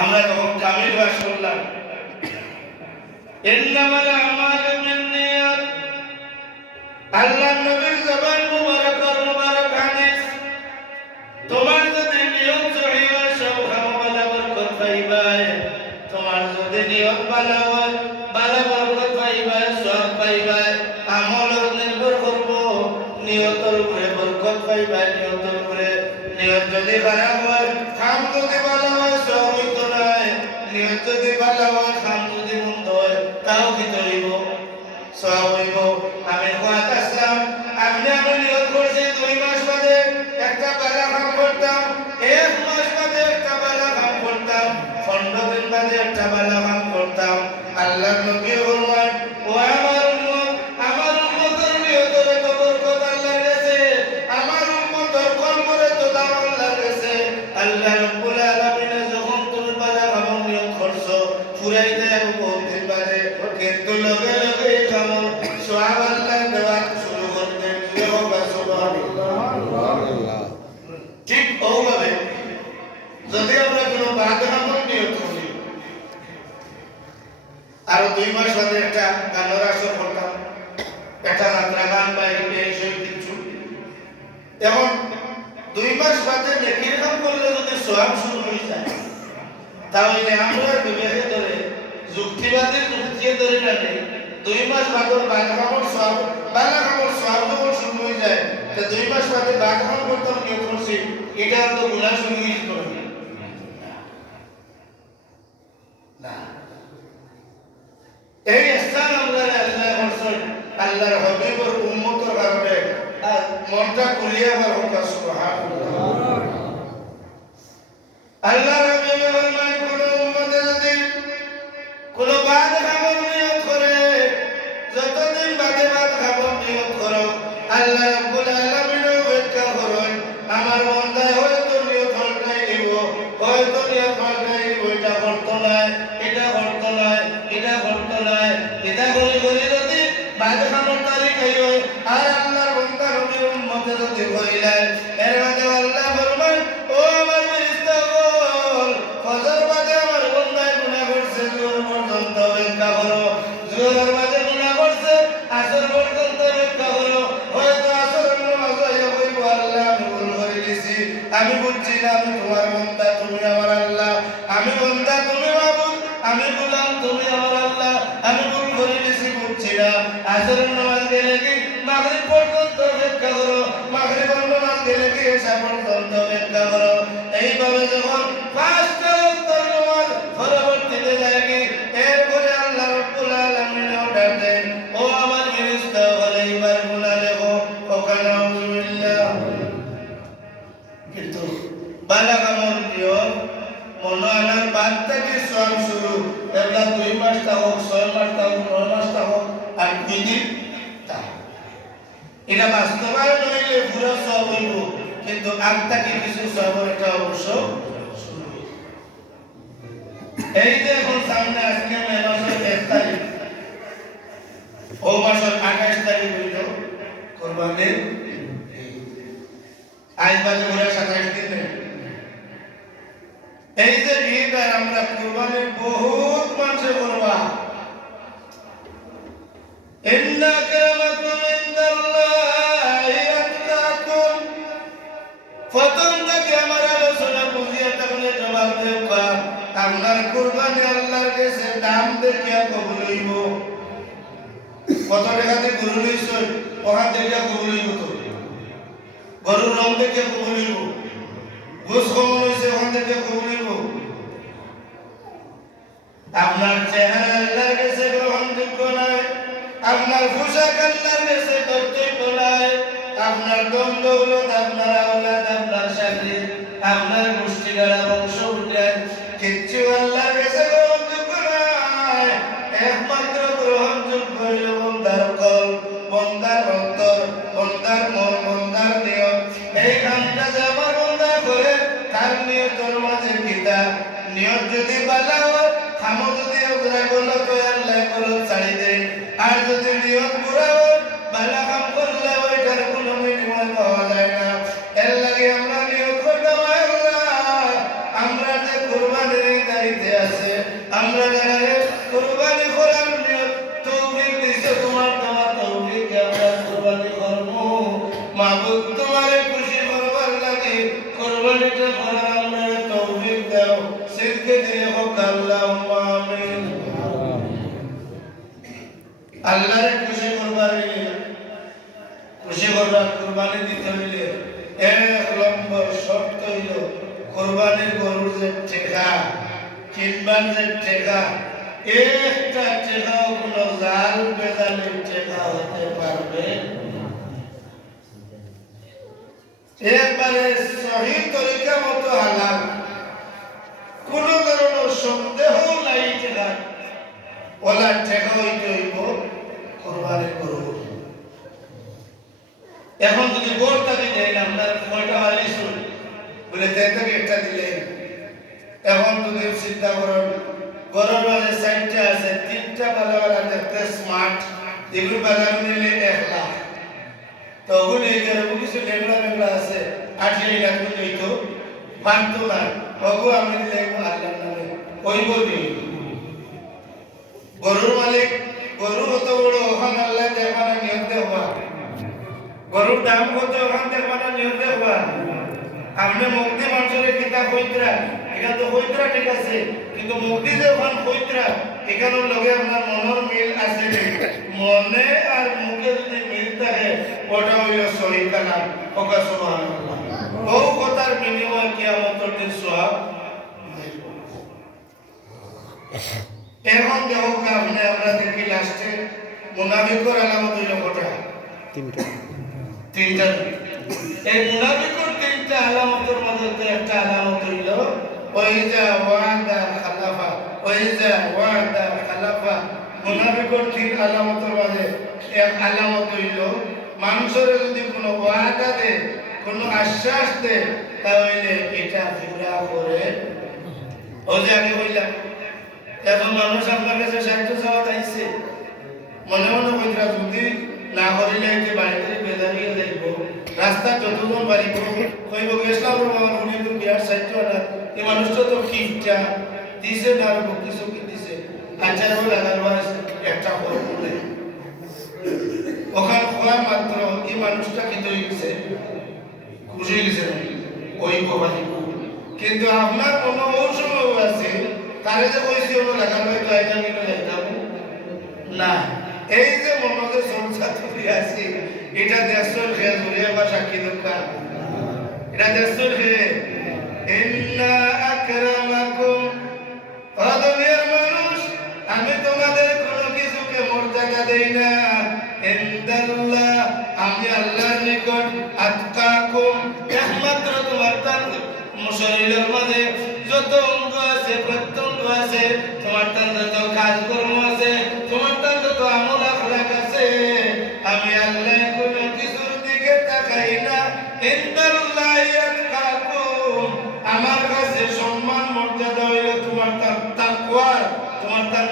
আমরা যখন কামিল বাস করলাম, ইন্নামাল আমালু বিন্নিয়াত, আল্লাহর নবীর জবান মুবারক হাদিস, তোমার যদি নিয়ত সহি হয় সব কামে বরকত পাইবা। তোমার যদি নিয়ত ভালো হয় ভালো বরকত পাইবা, সব পাইবা। আমল নির্ভর করব নিয়তের উপরে, বরকত পাইবা নিয়তের উপরে। নিয়ত যদি খারাপ হয়, কাম যদি ভালো হয় সব হইতো না। নিয়ত যদি ভালো হয়, কাম যদি মন্দ হয়, তাও কি হইব? সব হইব। আমি কোয়াত আসলাম, আমি নিয়ত করছি 2 মাস বাদে একটা ভালো কাম করতাম, 1 মাস বাদে একটা ভালো কাম করতাম, 15 দিন বাদে একটা ভালো কাম করতাম। আল্লাহর নবী ফরমান, ও আমার উম্মতের নিয়তের তো বরকত আল্লাহর কাছে, আমার উম্মতের কলমরে তো দাম আল্লাহর কাছে। আল্লাহ রাব্বুল আলামিন যখন তুমি ভালো কাম নিয়ত করছো, ফুরাইতে বহুত দিন বাদে, কিন্তু লগে লগে কাম সওয়াব আল্লাহ দেওয়া শুরু করতে সুবহানাল্লাহ। ঠিক ওভাবে যদি আমরা কোনো ভালো কাম নিয়ত করি, আরো 2 মাস বাদে একটা গানের আসর করতাম, একটা যাত্রা গান বা এই সব কিছু, এখন 2 মাস বাদে নেকির কাম করলে যদি সওয়াব শুরু হয়ে যায়, তাহলে আমরা বিবেকে ধরে যুক্তিবাদী যুক্তিয়ে ধরে রাখি 2 মাস বাদে বাদকামর সওয়াব বাদকামর সওয়াব যখন শুরু হয়ে যায়, তো 2 মাস বাদে বাদকাম করতাম নিয়ত করছি, এটা তো গুনাহ শুরু হয়ে যেত না। এই স্থান আমরা আল্লাহ করছেন আল্লাহর হাবিবের উম্মতের কারণে, মনটা খুলিয়া বার হোক সুবহানাল্লাহ। আল্লাহর হাবিব ফরমান, কোন উম্মতে যদি কোন বাদ খাবার নিয়ত করে, যতদিন বাদে বাদ খাবার নিয়ত করো, আল্লাহ রাব্বুল আলামিন ব্যাখ্যা করেন, আমার বান্দায় হয়তো নিয়ত পাল্টাই দিব, হয়তো নিয়ত পাল্টাই দিব, এটা করতো না, এটা করতো না, এটা করতো না, এটা করে করে যদি বাদ খাবার তারিখ হয়, আর আল্লাহর বান্দা নবীর উম্মতে যদি কইলেন, এর মাঝে আল্লাহ ফরমান, ও আমার ফেরেশতাগণ, ফজর বাদে আমার বান্দায় গুনাহ করছে, জোহর পর্যন্ত অপেক্ষা করো, জোহরের বাদে গুনাহ করছে, আসর পর্যন্ত অপেক্ষা করো। হয়তো আসরের নামাজ হইয়া কইব, আল্লাহ আমি ভুল করে দিছি, আমি বুঝছি না, আমি তোমার বান্দা, তুমি আমার আল্লাহ, আমি বান্দা তুমি মাবুদ, আমি গোলাম তুমি আমার আল্লাহ, আমি ভুল করে দিছি, বুঝছি না। আসরের নামাজ গেলে কি মাগরিব পর্যন্ত অপেক্ষা করো, মাগরিবের নামাজ গেলে কি এশা পর্যন্ত অপেক্ষা করো। এইভাবে যখন 5টা ওয়াক্তের নামাজ পরবর্তীতে যায় কি, এরপরে আল্লাহ রাব্বুল আলামিন অর্ডার দেন, ও আমার ফেরেশতা বলে এবার গুনাহ লেখো, ওখানে আউযুবিল্লাহ। কিন্তু বালা কামর নিয়ম মনে আনার বাদ থেকে সওয়াব শুরু, এগুলা 2 মাস থাকুক, 6 মাস থাকুক, 9 মাস থাকুক, আর 2 দিন থাকুক, এটা বাস্তবায়ন হইলে পুরো সওয়াব হইব, কিন্তু আগ থেকে কিছু সওয়াবের একটা অংশ শুরু হইব। এই যে এখন সামনে আজকে মে মাসের 1 তারিখ, ও মাসের 28 তারিখ হইল কুরবানির ঈদ, আজ বাজে পুরো 27 দিন। এই যে ঈদ আর আমরা কুরবানির বহুত মানুষে করবা, ইন্না কারামাকুম ইনদাল্লাহি আতকাকুম। প্রথম থেকে আমার আলোচনা বুঝিয়ে তাহলে জবাব দেবা, আপনার কুরবানি আল্লাহর কাছে দাম দেখিয়া কবুল হইব। কত টাকা দিয়ে গরু লইছেন, ওখান দেখিয়া কবুল হইব, তো গরুর রং দেখিয়া কবুল হইব, গোস কমন হয়েছে ওখান দেখিয়া কবুল হইব। আপনার চেহারা আল্লাহর কাছে গ্রহণযোগ্য নয়, আপনার পোশাক আল্লাহর কাছে কর্তব্য নয়, আপনার দম দৌলত, আপনার আওলাদ, আপনার চাকরি, আপনার গোষ্ঠীগাড়া, বংশ উন্নয়ন কিচ্ছু আল্লাহর কাছে গ্রহণযোগ্য নয়। একমাত্র গ্রহণযোগ্য হইল বন্দার কল, বন্দার অন্তর, বন্দার মন, বন্দার নিয়ত। এই কামটা যে আমার বন্দা করে, তার নিয়তের মাঝে কিতা, নিয়ত যদি বালা হয়, খামো যদি অগ্রায় বলো তো আল্লাহ বলো ছাড়ি দেন, আর যদি নিয়ত পুরা হয়, বালা কাম করলে ওইটার কোনো বিনিময় পাওয়া যায় না। এর লাগে আমরা নিয়ত করতাম, আল্লাহ আমরা যে কুরবানির দায়িত্ব আমরা যারা কুরবানি করার নিয়ত তৌফিক দিছে তোমার দেওয়া তৌফিক আমরা কুরবানি করব মাবুদ তোমারে খুশি করবার লাগে কুরবানিটা করার আমরা তৌফিক দাও সিদকে দিয়ে হোক আল্লাহুম্মা আমিন আল্লাহর খুশি করবার খুশি করবার কুরবানি দিতে হইলে এক নম্বর শর্ত হইল কুরবানির গরুর যে ঠেকা কিনবার যে ঠেকা একটা ঠেকাও কোনো জাল বেজালের ঠেকা হতে পারবে একবারে সহি তরিকা মতো হালাল কোন ধরনের সন্দেহ নাই ঠেকা ওলা ঠেকা হইতে হইব কুরবানির গরু এখন যদি গোর তাকে দেন আপনার কয়টা হালি শুন বলে তাকে একটা দিলেন এখন যদি চিন্তা করেন গরুর মাঝে চারটা আছে তিনটা ভালো দেখতে স্মার্ট এগুলো বাজার নিলে 1 লাখ তো ওগুলো এগুলো কিছু লেগড়া লেগড়া আছে 8 লাখ করে তো ফান্তো না ওগু আমি দিলে আল্লাহর নামে ওই বলি গরুর মালিক গরু কত বড় ওখানে আল্লাহ দেখবানা নিয়ত দেখবা গরুর দাম কত ওখান দেখবানা নিয়ত দেখবা আপনি মুক্তি মানুষের কিতাব হইতরা এখানে তো হইতরা ঠিক আছে কিন্তু মুক্তি যে ওখান হইতরা এখানের লগে আপনার মনের মিল আছে মনে আর মুখে যদি মিল থাকে ওটা হইল সহি কালাম ওকা সুবহানাল্লাহ বহু কথার বিনিময়ে কিয়ামতের দিন সওয়াব এখন দেখো আপনি আমরা দেখি লাস্টে মুনাফিকর আলামত হইল কটা তিনটা এই মুনাফিকর তিনটা আলামতের মধ্যে একটা আলামত হইল ওয়াইজা ওয়াদা খালাফা ওয়াইজা ওয়াদা খালাফা মুনাফিকর তিন আলামতের মধ্যে এক আলামত হইল মানুষের যদি কোনো ওয়াদা দেয় কোনো আশ্বাস দেয় তাহলে এটা পুরা করে ও যে আগে বললাম এখন মানুষ আপনার কাছে সাহায্য চাওয়া চাইছে মনে মনে কইরা যদি না করিলে যে বাড়িতে বেজারিয়ে যাইব রাস্তা যতজন বাড়িব কইব গেছলাম বাবা উনি তো বিয়ার সাহায্য না এই মানুষটা তো কিটা দিছে না আর কিছু কি দিছে আচারও লাগানো আছে একটা করে ওখানে খোয়া মাত্র এই মানুষটা কিন্তু হয়েছে খুশি গেছে ওই বাড়িব কিন্তু আপনার কোনো সময় আছে তারে যে কইছি ওনো লাগানো হয়তো আইটা নিয়ে যাইতাম না এই যে মনকে সংসার তুলি আছে এটা দেশের খেয়ে জুড়ে বা সাক্ষী দরকার এটা দেশের খেয়ে ইন্না আকরামাকুম দুনিয়ার মানুষ আমি তোমাদের কোনো কিছুকে মর্যাদা দেই না ইনদাল্লাহ আমি আল্লাহর নিকট আতকাকুম একমাত্র তোমার তার শরীরের মাঝে যত অঙ্গ আছে প্রত্যঙ্গ আছে তোমার তার যত কাজকর্ম আছে তোমার তার যত আমল আখলাক আছে আমি আল্লাহ কোনো কিছুর দিকে তাকাই না ইনদাল্লাহ ইয়াতকাকুম আমার কাছে সম্মান মর্যাদা হইল তোমার তার তাকওয়া তোমার তার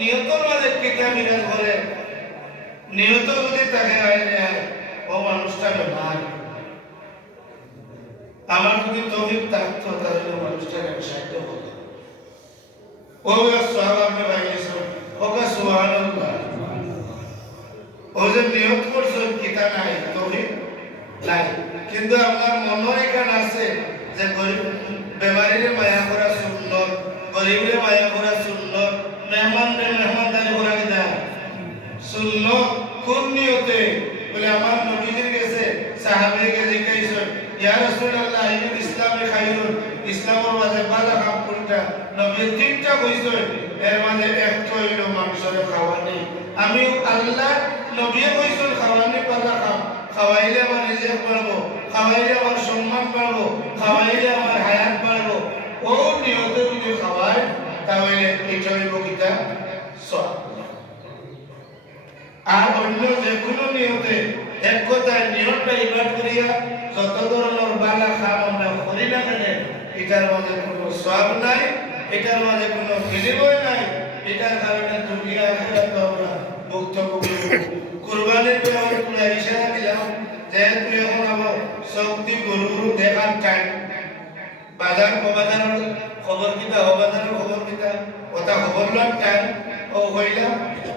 নিয়তর মাঝে কিতা বিরাজ করে নিয়ত যদি তাকে আইলে ও মানুষটা বেমার আমার যদি তৌফিক থাকতো তাহলে মানুষটাকে সাহায্য করতো ও সাহাবাকে বাইরেছে ওকে সুবহানাল্লাহ ও যে নিয়ত করছো কিতা নাই তৌফিক নাই কিন্তু আপনার মনের এখানে আছে যে গরিব বেমারিরে মায়া করা সুন্নত গরিবরে মায়া করা সুন্নত মেহমানদারি করা কিনা সুন্নত কোন নিয়তে বলে আমার নবীজির কাছে সাহাবীকে জিজ্ঞাসা ইয়া রাসূলুল্লাহ আইয়ুল ইসলামে খায়রুন ইসলামের মাঝে ভালো কাম কোনটা নবী তিনটা কইছে এর মাঝে একটা হইল মানুষের খাওয়ানি আমি আল্লাহ নবী কইছেন খাওয়ানি ভালো কাম খাওয়াইলে আমার রিজিক বাড়বো খাওয়াইলে আমার সম্মান বাড়বো খাওয়াইলে আমার হায়াত বাড়বো ও নিয়তে যদি খাওয়ায় তাহলে এটা হইব কিতা সওয়াব আর অন্য যে কোনো নিয়তে এক কথায় নিয়তটা ইবাদ করিয়া যত ধরনের বালা খাম আমরা করি না কেন এটার মাঝে কোনো সওয়াব নাই এটার মাঝে কোনো বিনিময় নাই এটার কারণে দুনিয়া আখিরাত আমরা ভুক্তভোগী কুরবানির ব্যাপারে পুরো ইশারা দিলাম যেহেতু এখন আমার শক্তি গরু দেখার টাইম বাজার বাজারের খবর কিতা বাজারের খবর কিতা ওটা খবর লন টাইম ও হইলা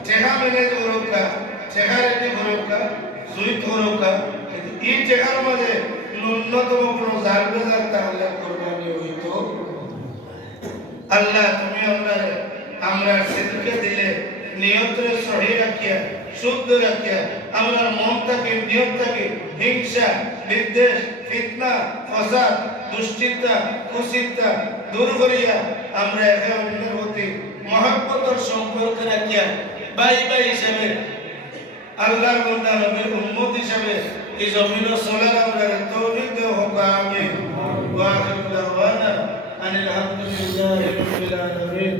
চেহা ম্যানেজ করুকা চেহা রেডি করুকা সুইট করুকা এই চেহার মাঝে ন্যূনতম কোনো জাল বেজার তাহলে কোরবানি হইতো আল্লাহ তুমি আমরা সিদ্কে দিলে নিয়তরে সহি রাখিয়া শুদ্ধ রাখিয়া আমরা মন থেকে নিয়ত থেকে হিংসা বিদ্বেষ ফিতনা ফসাদ দুশ্চিন্তা কুচিন্তা দূর করিয়া আমরা একে অন্যের প্রতি মহব্বতের সম্পর্ক রাখিয়া ভাই ভাই হিসাবে আল্লাহর বান্দা নবীর উম্মত হিসাবে এই জমিনে চলার আমরা তৌফিক দেও হোক আমিন ওয়া আখিরু দাওয়ানা আনিল হামদুলিল্লাহি রাব্বিল আলামিন